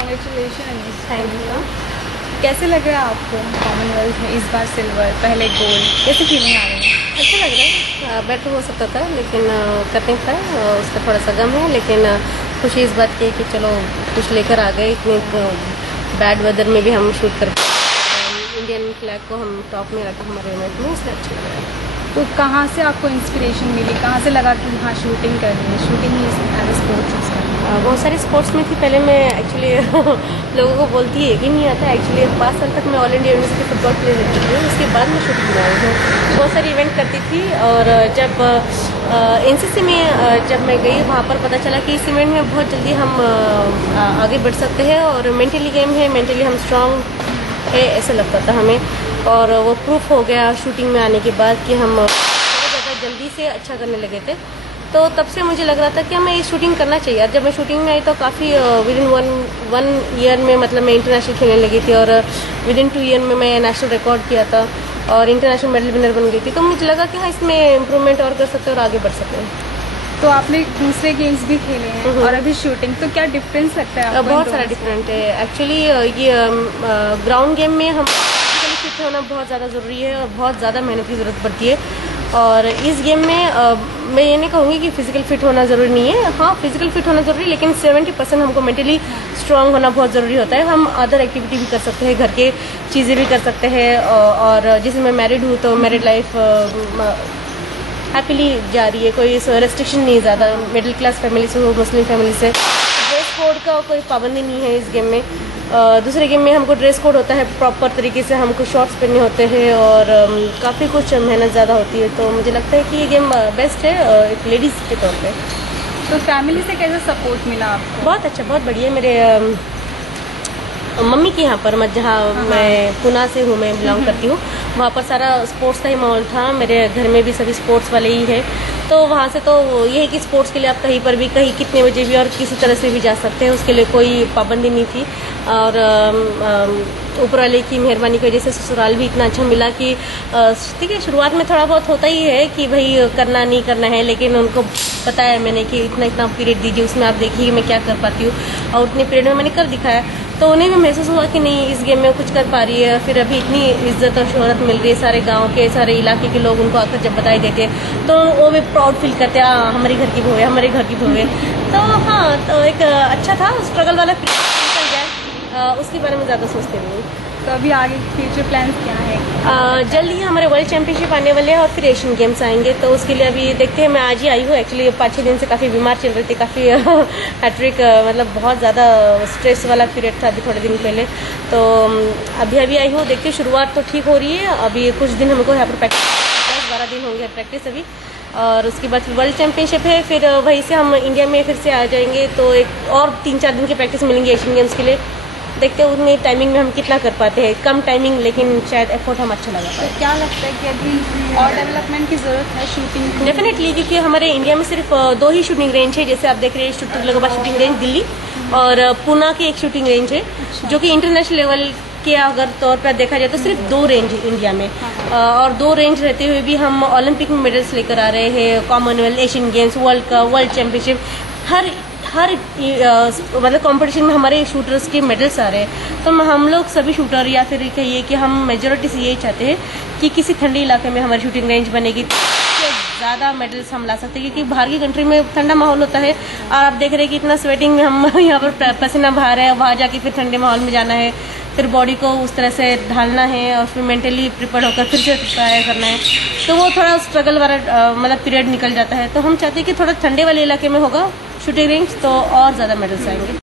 Congratulation. Thank you. कैसे लग रहा है आपको कॉमनवेल्थ में इस बार सिल्वर, पहले गोल्ड, कैसी फीलिंग आ रही है? अच्छा लग रहा है। बेटर हो सकता था लेकिन करने था, उसका थोड़ा सा गम है, लेकिन खुशी इस बात की है कि चलो कुछ लेकर आ गए। इतने बैड वेदर में भी हम शूट कर इंडियन फ्लैग को हम टॉप में रखा हमारे इवेंट में, इसलिए अच्छा लग रहा है। तो कहाँ से आपको इंस्पिरेशन मिली, कहाँ से लगा कि हाँ शूटिंग करनी है, शूटिंग ही एज ए स्पोर्ट चूज़ करनी है? बहुत सारे स्पोर्ट्स में थी। पहले मैं एक्चुअली लोगों को बोलती है कि नहीं आता, एक्चुअली 5 साल तक मैं all India university football player रहती थी। उसके बाद मैं शूटिंग में आई हूँ। बहुत सारे इवेंट करती थी और जब एनसीसी में जब मैं गई वहाँ पर पता चला कि इस इवेंट में बहुत जल्दी हम आगे बढ़ सकते हैं और मेंटली गेम है, मेंटली हम स्ट्रांग है ऐसा लगता था हमें। और वो प्रूफ हो गया शूटिंग में आने के बाद कि हम बहुत ज़्यादा जल्दी से अच्छा करने लगे थे। तो तब से मुझे लग रहा था कि हमें ये शूटिंग करना चाहिए। जब मैं शूटिंग में आई तो काफ़ी विदिन वन ईयर में मतलब मैं इंटरनेशनल खेलने लगी थी और विदिन 2 ईयर में मैं नेशनल रिकॉर्ड किया था और इंटरनेशनल मेडल विनर बन गई थी। तो मुझे लगा कि हाँ इसमें इम्प्रूवमेंट और कर सकते हैं और आगे बढ़ सकते हैं। तो आपने दूसरे गेम्स भी खेले हैं और अभी शूटिंग, तो क्या डिफरेंस लगता है आपको? बहुत सारा डिफरेंट है एक्चुअली। ये ग्राउंड गेम में हम फिजिकली फिट होना बहुत ज़्यादा ज़रूरी है और बहुत ज़्यादा मेहनत की ज़रूरत पड़ती है। और इस गेम में मैं ये नहीं कहूँगी कि फिजिकल फिट होना ज़रूरी नहीं है। हाँ फिजिकल फिट होना ज़रूरी है, लेकिन 70% हमको मेंटली स्ट्रांग होना बहुत ज़रूरी होता है। हम अदर एक्टिविटी भी कर सकते हैं, घर के चीज़ें भी कर सकते हैं। और जैसे मैं मैरिड हूँ तो मैरिड लाइफ हैप्पीली जा रही है, कोई रेस्ट्रिक्शन नहीं है ज़्यादा। मिडिल क्लास फैमिली से हो, मुस्लिम फैमिली से, ड्रेस कोड का कोई पाबंदी नहीं है इस गेम में। दूसरे गेम में हमको ड्रेस कोड होता है प्रॉपर तरीके से, हमको शॉर्ट्स पहनने होते हैं और काफ़ी कुछ मेहनत ज़्यादा होती है। तो मुझे लगता है कि ये गेम बेस्ट है एक लेडीज़ के तौर पे। तो फैमिली से कैसा सपोर्ट मिला आपको? बहुत अच्छा, बहुत बढ़िया। मेरे मम्मी के यहाँ पर जहाँ मैं पुणे से हूँ, मैं बिलोंग करती हूँ, वहाँ पर सारा स्पोर्ट्स का ही माहौल था। मेरे घर में भी सभी स्पोर्ट्स वाले ही है। तो वहाँ से तो ये है कि स्पोर्ट्स के लिए आप कहीं पर भी, कहीं कितने बजे भी और किसी तरह से भी जा सकते हैं, उसके लिए कोई पाबंदी नहीं थी। और ऊपर वाले की मेहरबानी की वजह से ससुराल भी इतना अच्छा मिला कि ठीक है। शुरुआत में थोड़ा बहुत होता ही है कि भाई करना नहीं करना है, लेकिन उनको बताया मैंने कि इतना इतना पीरियड दीजिए, उसमें आप देखिए मैं क्या कर पाती हूँ, और उतने पीरियड में मैंने कर दिखाया। तो उन्हें भी महसूस हुआ कि नहीं इस गेम में कुछ कर पा रही है। फिर अभी इतनी इज्जत और शोहरत मिल रही है, सारे गांव के, सारे इलाके के लोग उनको आकर जब बधाई देते हैं तो वो भी प्राउड फील करते हैं, हमारे घर की बहू है, हमारे घर की बहू है। तो हाँ, तो एक अच्छा था, स्ट्रगल वाला निकल जाए, उसके बारे में ज़्यादा सोचते नहीं। तो अभी आगे फ्यूचर प्लान्स क्या है? जल्द ही हमारे वर्ल्ड चैंपियनशिप आने वाले हैं और फिर एशियन गेम्स आएंगे, तो उसके लिए अभी देखते हैं। मैं आज ही आई हूँ एक्चुअली, 5-6 दिन से काफ़ी बीमार चल रही थी, काफ़ी हैट्रिक मतलब बहुत ज़्यादा स्ट्रेस वाला पीरियड था अभी थोड़े दिन पहले। तो अभी आई हूँ, देखते शुरुआत तो ठीक हो रही है। अभी कुछ दिन हमको यहाँ पर प्रैक्टिस 10-12 दिन होंगे प्रैक्टिस अभी, और उसके बाद फिर वर्ल्ड चैंपियनशिप है। फिर वहीं से हम इंडिया में फिर से आ जाएंगे, तो एक और 3-4 दिन की प्रैक्टिस मिलेंगी एशियन गेम्स के लिए। देखते हैं उतनी टाइमिंग में हम कितना कर पाते हैं, कम टाइमिंग लेकिन शायद एफर्ट हम अच्छा लगा पाए। तो क्या लगता है कि अभी और डेवलपमेंट की जरूरत है शूटिंग को? डेफिनेटली, क्योंकि हमारे इंडिया में सिर्फ 2 ही शूटिंग रेंज है। जैसे आप देख रहे हैं तुगलकाबाद शूटिंग रेंज दिल्ली और पुणे की एक शूटिंग रेंज है, जो कि इंटरनेशनल लेवल के अगर तौर पर देखा जाए तो सिर्फ 2 रेंज है इंडिया में। और 2 रेंज रहते हुए भी हम ओलंपिक में मेडल्स लेकर आ रहे हैं, Commonwealth, Asian Games, World Cup, World Championship, हर मतलब कंपटीशन में हमारे शूटर्स के मेडल्स आ रहे हैं। तो हम लोग सभी शूटर, या फिर कहिए कि हम मेजोरिटी से यही चाहते हैं कि किसी ठंडे इलाके में हमारी शूटिंग रेंज बनेगी, ज़्यादा मेडल्स हम ला सकते हैं। क्योंकि बाहर की कंट्री में ठंडा माहौल होता है और आप देख रहे हैं कि इतना स्वेटिंग में हम यहाँ पर पसीना बहा रहे हैं, वहाँ जाके फिर ठंडे माहौल में जाना है, फिर बॉडी को उस तरह से ढालना है और फिर मेंटली प्रिपेयर होकर फिर से ट्राई करना है। तो वो थोड़ा स्ट्रगल वाला मतलब पीरियड निकल जाता है। तो हम चाहते हैं कि थोड़ा ठंडे वाले इलाके में होगा शूटिंग रेंज, तो और ज़्यादा मेडल्स आएंगे।